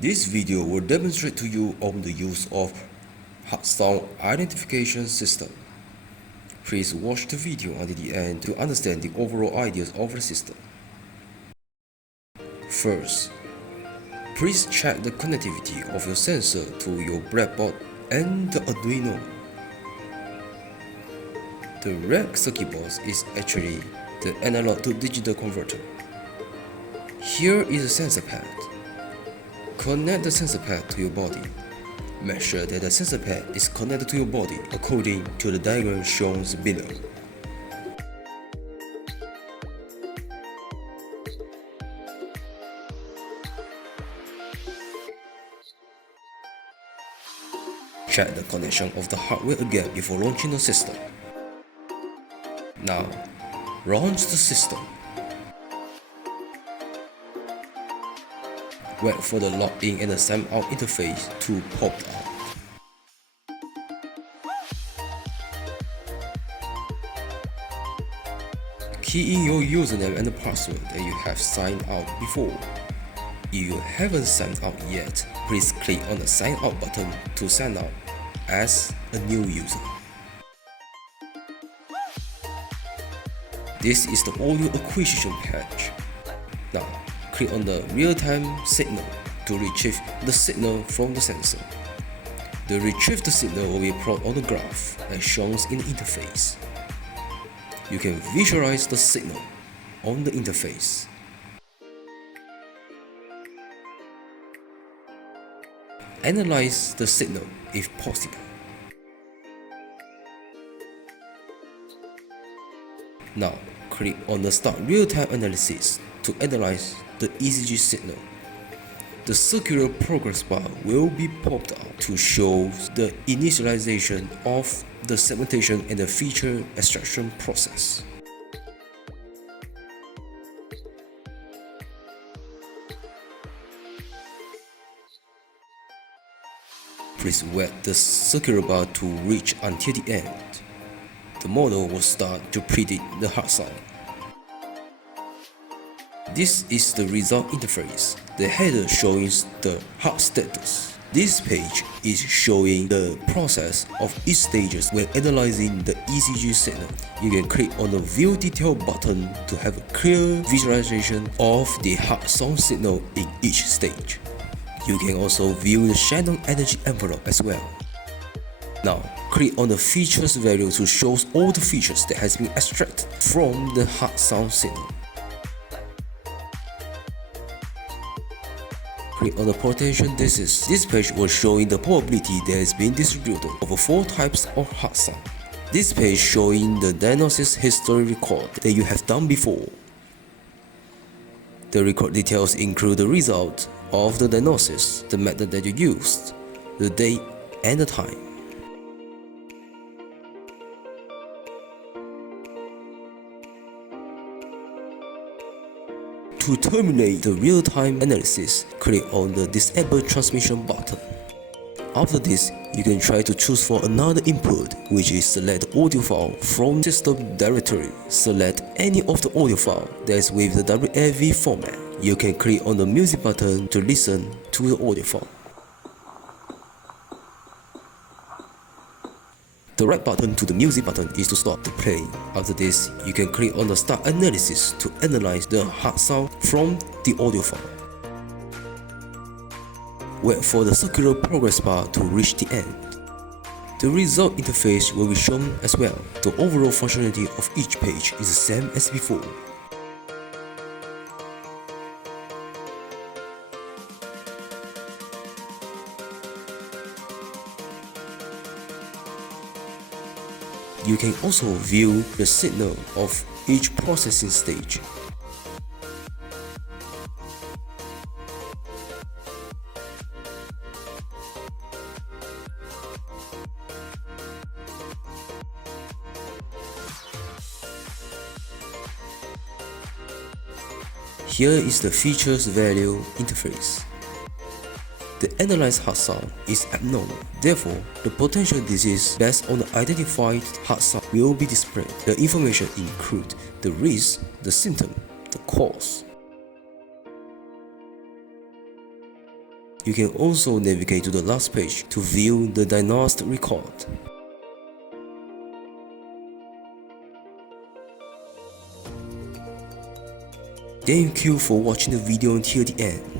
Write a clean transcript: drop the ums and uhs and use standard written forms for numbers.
This video will demonstrate to you on the use of hot sound identification system. Please watch the video until the end to understand the overall ideas of the system. First, please check the connectivity of your sensor to your breadboard and the Arduino. The red circuit board is actually the analog-to-digital-converter. Here is a sensor pad. Connect the sensor pad to your body. Make sure that the sensor pad is connected to your body according to the diagram shown below. Check the connection of the hardware again before launching the system. Now, launch the system. Wait for the login and the sign out interface to pop out. Key in your username and the password that you have signed out before. If you haven't signed out yet, please click on the sign out button to sign out as a new user. This is the audio acquisition page. Now, click on the real-time signal to retrieve the signal from the sensor. The retrieved signal will be plotted on the graph as shown in the interface. You can visualize the signal on the interface. Analyze the signal if possible. Now, click on the Start Real-Time Analysis to analyze the ECG signal. The circular progress bar will be popped out to show the initialization of the segmentation and the feature extraction process. Please wait the circular bar to reach until the end. The model will start to predict the hard sound. This is the result interface. The header shows the hard status. This page is showing the process of each stages when analyzing the ECG signal. You can click on the View Detail button to have a clear visualization of the hard sound signal in each stage. You can also view the Shannon energy envelope as well. Now, click on the features value to show all the features that has been extracted from the hard sound signal. Click on the potential indices. This page will show the probability that has been distributed over 4 types of hard sound. This page showing the diagnosis history record that you have done before. The record details include the result of the diagnosis, the method that you used, the date and the time. To terminate the real-time analysis, click on the Disable Transmission button. After this, you can try to choose for another input, which is select the audio file from system directory. Select any of the audio file that is with the WAV format. You can click on the music button to listen to the audio file. The right button to the music button is to stop the play. After this, you can click on the Start Analysis to analyze the hard sound from the audio file. Wait for the circular progress bar to reach the end. The result interface will be shown as well. The overall functionality of each page is the same as before. You can also view the signal of each processing stage. Here is the features value interface. The analyzed hard sound is abnormal. Therefore, the potential disease based on the identified hard sound will be displayed. The information includes the risk, the symptom, the cause. You can also navigate to the last page to view the diagnosed record. Thank you for watching the video until the end.